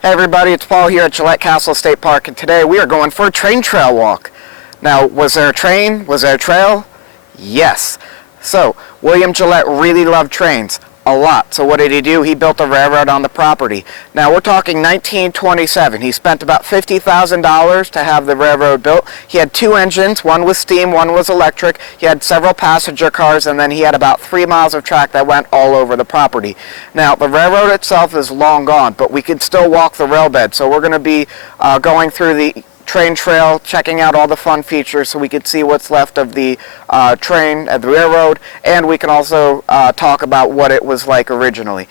Hey everybody, it's Paul here at Gillette Castle State Park, and today we are going for a train trail walk. Now, was there a train? Was there a trail? Yes. So, William Gillette really loved trains. A lot. So what did he do? He built a railroad on the property. Now, we're talking 1927. He spent about $50,000 to have the railroad built. He had two engines. One was steam, one was electric. He had several passenger cars, and then he had about 3 miles of track that went all over the property. Now, the railroad itself is long gone, but we could still walk the rail bed. So we're going to be going through the train trail, checking out all the fun features so we can see what's left of the train at the railroad, and we can also talk about what it was like originally.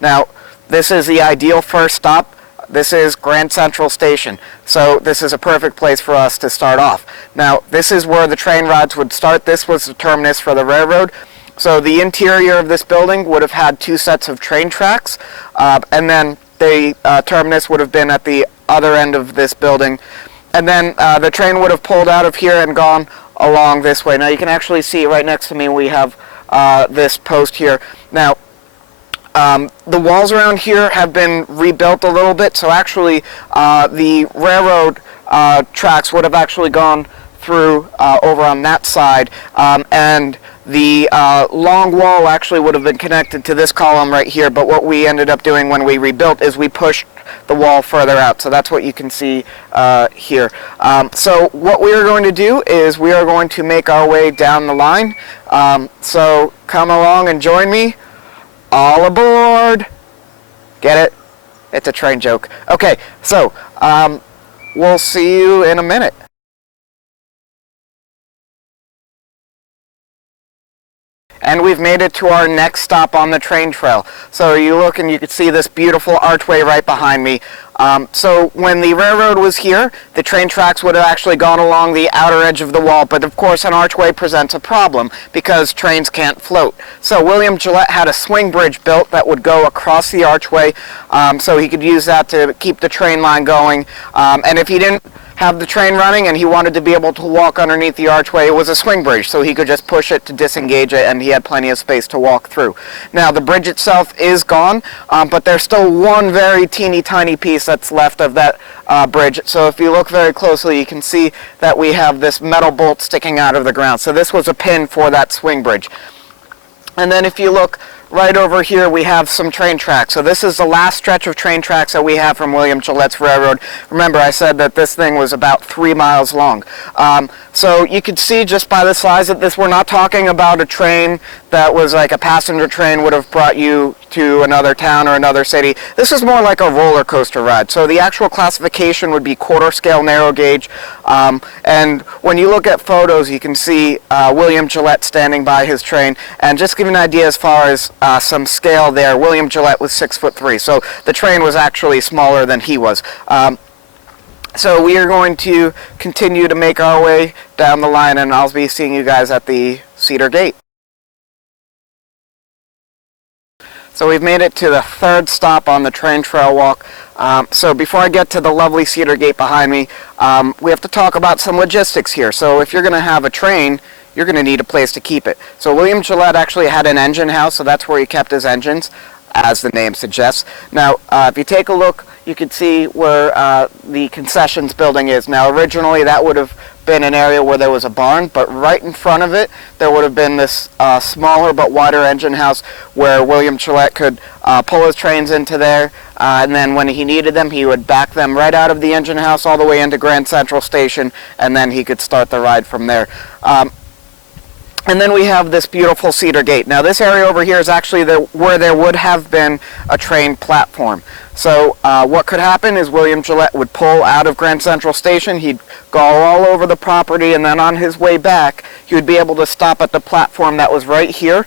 Now, this is the ideal first stop. This is Grand Central Station, so this is a perfect place for us to start off. Now, this is where the train rides would start. This was the terminus for the railroad. So the interior of this building would have had two sets of train tracks, and then the terminus would have been at the other end of this building. And then the train would have pulled out of here and gone along this way. Now you can actually see right next to me we have this post here. Now, the walls around here have been rebuilt a little bit, so actually the railroad tracks would have actually gone through over on that side, and the long wall actually would have been connected to this column right here, but what we ended up doing when we rebuilt is we pushed the wall further out, so that's what you can see here. So what we are going to do is we are going to make our way down the line, so come along and join me. All aboard! Get it? It's a train joke. Okay, so we'll see you in a minute. And we've made it to our next stop on the train trail. So you look and you can see this beautiful archway right behind me. So when the railroad was here, the train tracks would have actually gone along the outer edge of the wall, but of course an archway presents a problem because trains can't float. So William Gillette had a swing bridge built that would go across the archway, so he could use that to keep the train line going. And if he didn't have the train running and he wanted to be able to walk underneath the archway, it was a swing bridge, so he could just push it to disengage it, and he had plenty of space to walk through. Now the bridge itself is gone, but there's still one very teeny tiny piece that's left of that bridge. So if you look very closely, you can see that we have this metal bolt sticking out of the ground. So this was a pin for that swing bridge. And then if you look right over here, we have some train tracks. So this is the last stretch of train tracks that we have from William Gillette's railroad. Remember, I said that this thing was about 3 miles long. So you can see just by the size of this, we're not talking about a train that was like a passenger train would have brought you to another town or another city. This is more like a roller coaster ride. So the actual classification would be quarter scale narrow gauge. And when you look at photos, you can see William Gillette standing by his train. And just give you an idea as far as some scale there, William Gillette was 6'3", so the train was actually smaller than he was. So we are going to continue to make our way down the line, and I'll be seeing you guys at the Cedar Gate. So we've made it to the third stop on the train trail walk. So before I get to the lovely Cedar Gate behind me, we have to talk about some logistics here. So if you're going to have a train, you're going to need a place to keep it. So William Gillette actually had an engine house, so that's where he kept his engines, as the name suggests. Now, if you take a look, you can see where the concessions building is. Now, originally that would have been an area where there was a barn, but right in front of it, there would have been this smaller but wider engine house where William Gillette could pull his trains into there, and then when he needed them, he would back them right out of the engine house all the way into Grand Central Station, and then he could start the ride from there. And then we have this beautiful Cedar Gate. Now this area over here is actually where there would have been a train platform. So what could happen is William Gillette would pull out of Grand Central Station, he'd go all over the property, and then on his way back, he would be able to stop at the platform that was right here.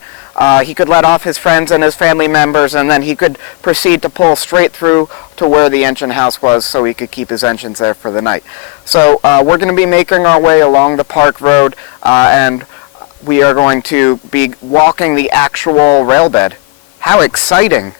He could let off his friends and his family members, and then he could proceed to pull straight through to where the engine house was so he could keep his engines there for the night. So we're going to be making our way along the Park Road, and we are going to be walking the actual rail bed. How exciting!